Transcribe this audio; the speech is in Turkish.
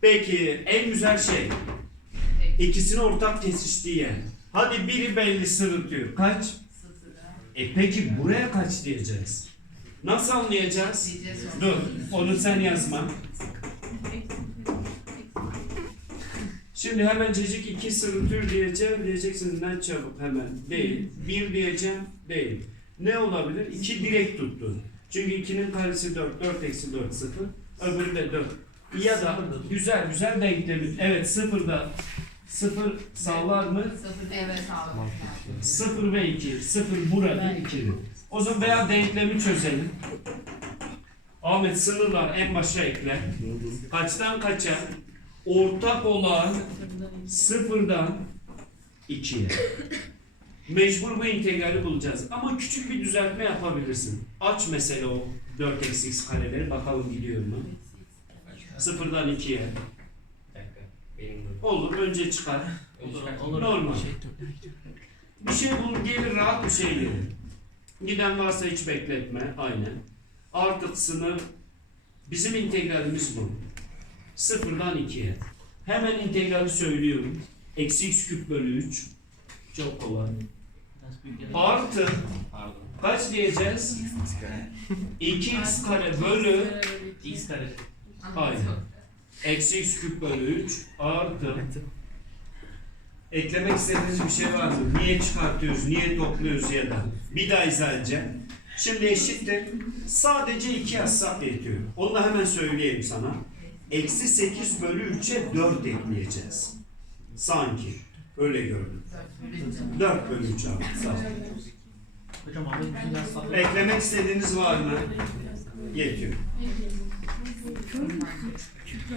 Peki en güzel şey ikisini ortak kesiştiği yer. Hadi biri belli sırıtıyor. Kaç? E peki buraya kaç diyeceğiz? Nasıl anlayacağız? Dur, onu sen yazma. Şimdi hemen cecik iki sırıtıyor diyeceğim. Diyeceksiniz ne çabuk hemen. Değil. Bir diyeceğim. Değil. Ne olabilir? İki direkt tuttu. Çünkü ikinin karesi 4. 4 eksi 4 sıfır. Öbürü de 4. Ya da güzel güzel denklemi. Evet sıfırda sıfır sağlar mı? Evet abi. Sıfır ve 2. Sıfır burada 2. O zaman veya denklemi çözelim. Ahmet sınırlar en başa ekle. Kaçtan kaça? Ortak olan sıfırdan 2'ye. Mecbur bu integrali bulacağız. Ama küçük bir düzeltme yapabilirsin. Aç mesela o 4 eksi x kareleri bakalım gidiyor mu? Sıfırdan 2'ye. Olur önce çıkar. Normal. Bir şey bul gelir rahat bir şey gelir. Giden varsa hiç bekletme. Aynen. Artık sınır bizim integralimiz bu. Sıfırdan 2'ye. Hemen integrali söylüyorum. Eksi x küp bölü 3. Çok kolay. Artı kaç diyeceğiz? 2x kare bölü X kare. Aynen. Eksi x küp bölü 3 artı Eklemek istediğiniz bir şey var mı? Niye çıkartıyoruz, niye topluyoruz ya da? Bir daha izah edeceğim. Şimdi eşittir. Sadece iki yazsak yetiyor. Onu da hemen söyleyeyim sana. Eksi 8 bölü 3'e 4 ekleyeceğiz. Sanki. Öyle gördüm. 4 bölü 3 abi. Sağ. Hocam Eklemek istediğiniz var mı? Yetiyor çok küçük.